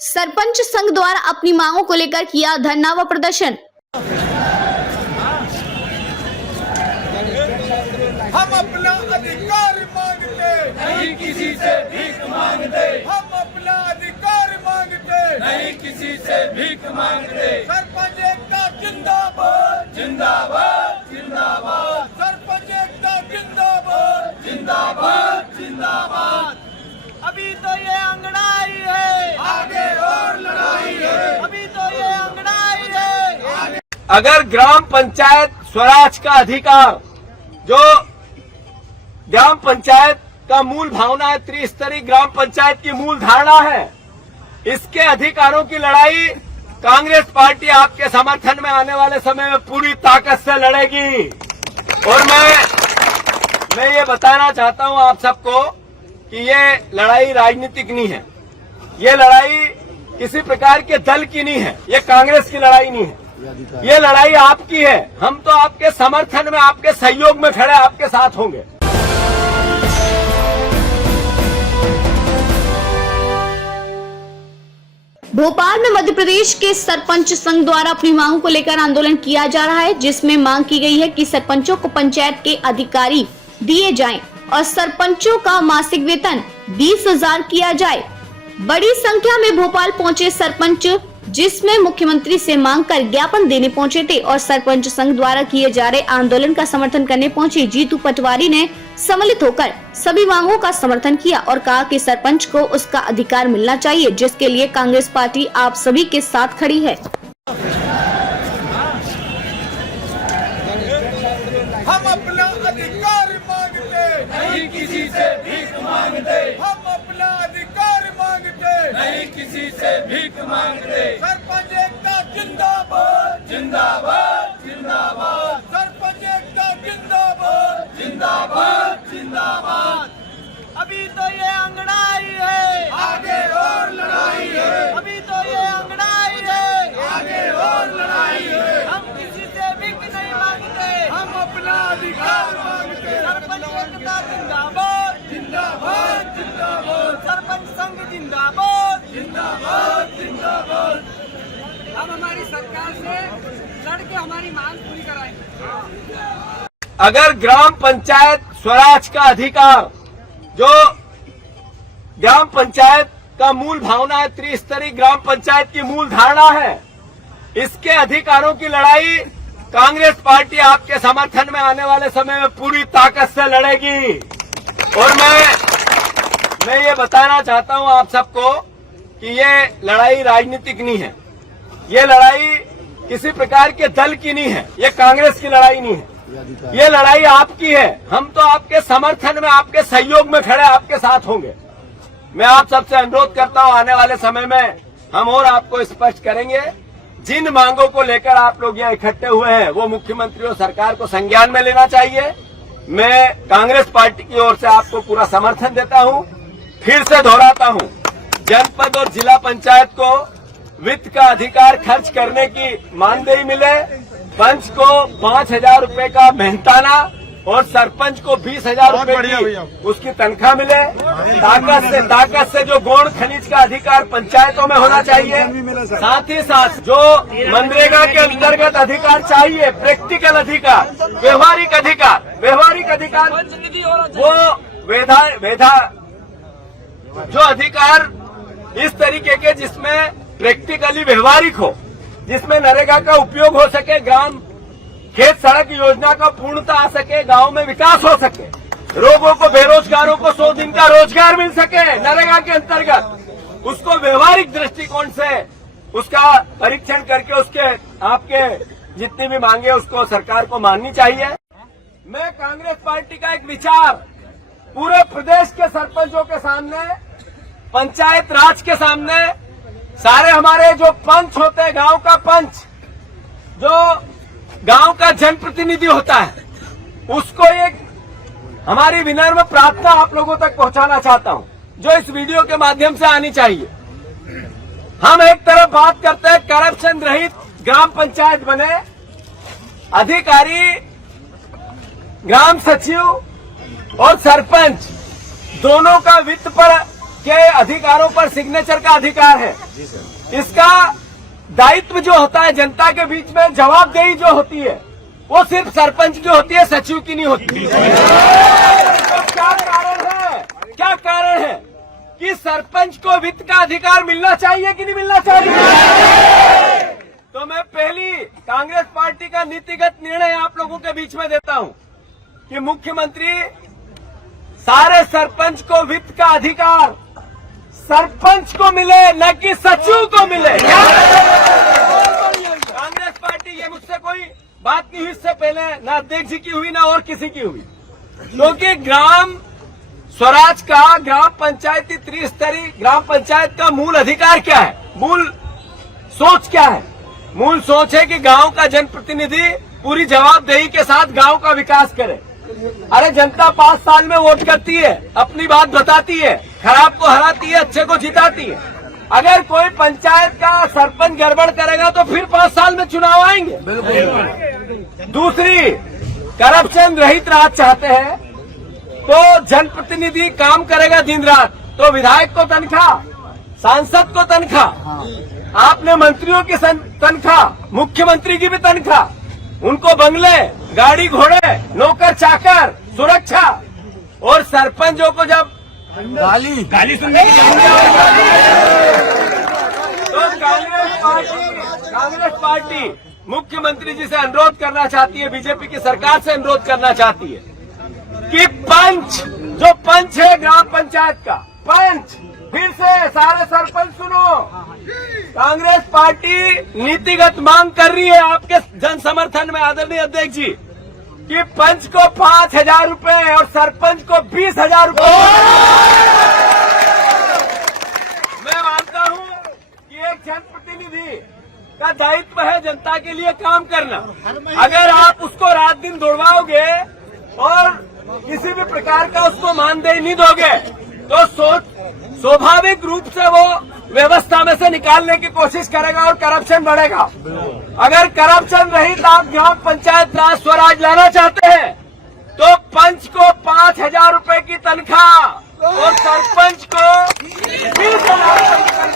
सरपंच संघ द्वारा अपनी मांगों को लेकर किया धरना व प्रदर्शन। हम अपना अधिकार मांगते नहीं, किसी से भीख मांगते। हम अपना अधिकार मांगते नहीं, किसी से भीख मांगते। सरपंच एकता जिंदाबाद, जिंदाबाद, जिंदाबाद। सरपंच एकता जिंदाबाद, जिंदाबाद, जिंदाबाद। अभी तो ये अंगड़ाई है, आगे और लड़ाई है। अभी तो ये अंगड़ाई है, आगे। अगर ग्राम पंचायत स्वराज का अधिकार, जो ग्राम पंचायत का मूल भावना है, त्रिस्तरीय ग्राम पंचायत की मूल धारणा है, इसके अधिकारों की लड़ाई कांग्रेस पार्टी आपके समर्थन में आने वाले समय में पूरी ताकत से लड़ेगी। और मैं ये बताना चाहता हूं आप सबको कि ये लड़ाई राजनीतिक नहीं है, ये लड़ाई किसी प्रकार के दल की नहीं है, ये कांग्रेस की लड़ाई नहीं है, ये लड़ाई आपकी है। हम तो आपके समर्थन में, आपके सहयोग में खड़े, आपके साथ होंगे। भोपाल में मध्य प्रदेश के सरपंच संघ द्वारा अपनी मांगों को लेकर आंदोलन किया जा रहा है, जिसमें मांग की गई है कि सरपंचों को पंचायत के अधिकारी दिए जाएं और सरपंचों का मासिक वेतन 20,000 किया जाए। बड़ी संख्या में भोपाल पहुंचे सरपंच, जिसमें मुख्यमंत्री से मांग कर ज्ञापन देने पहुंचे थे और सरपंच संघ द्वारा किए जा रहे आंदोलन का समर्थन करने पहुंचे जीतू पटवारी ने सम्मिलित होकर सभी मांगों का समर्थन किया और कहा कि सरपंच को उसका अधिकार मिलना चाहिए, जिसके लिए कांग्रेस पार्टी आप सभी के साथ खड़ी है। हम अपना अधिकार मांगते नहीं, किसी से भीख मांगते। हम अपना अधिकार मांगते नहीं, किसी से भीख मांगते। सरपंच एकता जिंदाबाद, जिंदाबाद, जिंदाबाद। सरपंच एकता जिंदाबाद, जिंदाबाद, जिंदाबाद। अभी तो ये अंगड़ाई है, आगे और लड़ाई है। अभी तो ये अंगड़ाई है, आगे और लड़ाई है। हम किसी से भीख नहीं मांगते, हम अपना अधिकार मांगते। सरपंच एकता जिंदाबाद, जिंदाबाद, जिंदाबाद। सरपंच संघ जिंदाबाद, जिंदाबाद, जिंदाबाद। हम हमारी सरकार से लड़ के हमारी मांग पूरी कराएंगे। अगर ग्राम पंचायत स्वराज का अधिकार, जो ग्राम पंचायत का मूल भावना है, त्रिस्तरीय ग्राम पंचायत की मूल धारणा है, इसके अधिकारों की लड़ाई कांग्रेस पार्टी आपके समर्थन में आने वाले समय में पूरी ताकत से लड़ेगी। और मैं ये बताना चाहता हूं आप सबको कि ये लड़ाई राजनीतिक नहीं है, ये लड़ाई किसी प्रकार के दल की नहीं है, ये कांग्रेस की लड़ाई नहीं है, ये लड़ाई आपकी है। हम तो आपके समर्थन में, आपके सहयोग में खड़े, आपके साथ होंगे। मैं आप सबसे अनुरोध करता हूं, आने वाले समय में हम और आपको स्पष्ट करेंगे। जिन मांगों को लेकर आप लोग यहाँ इकट्ठे हुए हैं, वो मुख्यमंत्री और सरकार को संज्ञान में लेना चाहिए। मैं कांग्रेस पार्टी की ओर से आपको पूरा समर्थन देता हूं। फिर से दोहराता हूं, जनपद और जिला पंचायत को वित्त का अधिकार खर्च करने की मानदेय मिले, पंच को 5,000 रुपए का मेहनताना और सरपंच को 20,000 रुपए की उसकी तनख्वाह मिले। ताकत से जो गौण खनिज का अधिकार पंचायतों में होना चाहिए, साथ ही साथ जो मनरेगा के अंतर्गत अधिकार चाहिए, प्रैक्टिकल अधिकार, व्यवहारिक अधिकार, वो जो अधिकार इस तरीके के जिसमें प्रैक्टिकली व्यवहारिक हो, जिसमें नरेगा का उपयोग हो सके, ग्राम खेत सड़क योजना का पूर्णता आ सके, गांव में विकास हो सके, लोगों को, बेरोजगारों को 100 दिन का रोजगार मिल सके नरेगा के अंतर्गत, उसको व्यवहारिक दृष्टिकोण से उसका परीक्षण करके उसके आपके जितनी भी मांगे उसको सरकार को माननी चाहिए। मैं कांग्रेस पार्टी का एक विचार पूरे प्रदेश के सरपंचों के सामने, पंचायत राज के सामने, सारे हमारे जो पंच होते हैं, गांव का पंच, जो गांव का जनप्रतिनिधि होता है, उसको एक हमारी विनम्र प्रार्थना आप लोगों तक पहुंचाना चाहता हूं, जो इस वीडियो के माध्यम से आनी चाहिए। हम एक तरफ बात करते हैं करप्शन रहित ग्राम पंचायत बने, अधिकारी, ग्राम सचिव और सरपंच दोनों का वित्त पर के अधिकारों पर सिग्नेचर का अधिकार है। इसका दायित्व जो होता है जनता के बीच में जवाबदेही जो होती है वो सिर्फ सरपंच की होती है, सचिव की नहीं होती। तो क्या कारण है कि सरपंच को वित्त का अधिकार मिलना चाहिए कि नहीं मिलना चाहिए? तो मैं पहली कांग्रेस पार्टी का नीतिगत निर्णय आप लोगों के बीच में देता हूं कि मुख्यमंत्री सारे सरपंच को वित्त का अधिकार सरपंच को मिले, न कि सचिव को मिले। कांग्रेस पार्टी, ये मुझसे कोई बात नहीं हुई इससे पहले, ना अध्यक्ष जी की हुई ना और किसी की हुई, क्योंकि ग्राम स्वराज का, ग्राम पंचायती त्रिस्तरीय ग्राम पंचायत का मूल अधिकार क्या है, मूल सोच क्या है? मूल सोच है कि गांव का जनप्रतिनिधि पूरी जवाबदेही के साथ गांव का विकास करे। अरे जनता 5 साल में वोट करती है, अपनी बात बताती है, खराब को हराती है, अच्छे को जिताती है। अगर कोई पंचायत का सरपंच गड़बड़ करेगा तो फिर 5 साल में चुनाव आएंगे। दूसरी, करप्शन रहित राज चाहते हैं तो जनप्रतिनिधि काम करेगा दिन रात, तो विधायक को तनख्वाह, सांसद को तनख्वाह, आपने मंत्रियों की तनख्वाह, मुख्यमंत्री की भी तनख्वाह, उनको बंगले, गाड़ी घोड़े, नौकर चाकर, सुरक्षा, और सरपंचों को जब गाली सुनने की तो कांग्रेस पार्टी मुख्यमंत्री जी से अनुरोध करना चाहती है, बीजेपी की सरकार से अनुरोध करना चाहती है कि जो पंच है ग्राम पंचायत का पंच, फिर से सारे सरपंच सुनो, कांग्रेस पार्टी नीतिगत मांग कर रही है आपके जन समर्थन में आदरणीय अध्यक्ष जी कि पंच को 5,000 रुपए और सरपंच को 20,000 रुपए। मैं मानता हूं कि एक जनप्रतिनिधि का दायित्व है जनता के लिए काम करना। अगर आप उसको रात दिन दौड़वाओगे और किसी भी प्रकार का उसको मानदेय नहीं दोगे तो स्वाभाविक रूप से वो व्यवस्था में से निकालने की कोशिश करेगा और करप्शन बढ़ेगा। अगर करप्शन रहित आप ग्राम पंचायत राज स्वराज लाना चाहते हैं तो पंच को 5,000 रुपए की तनख्वाह और सरपंच को 20,000 रुपए की तनख्वाह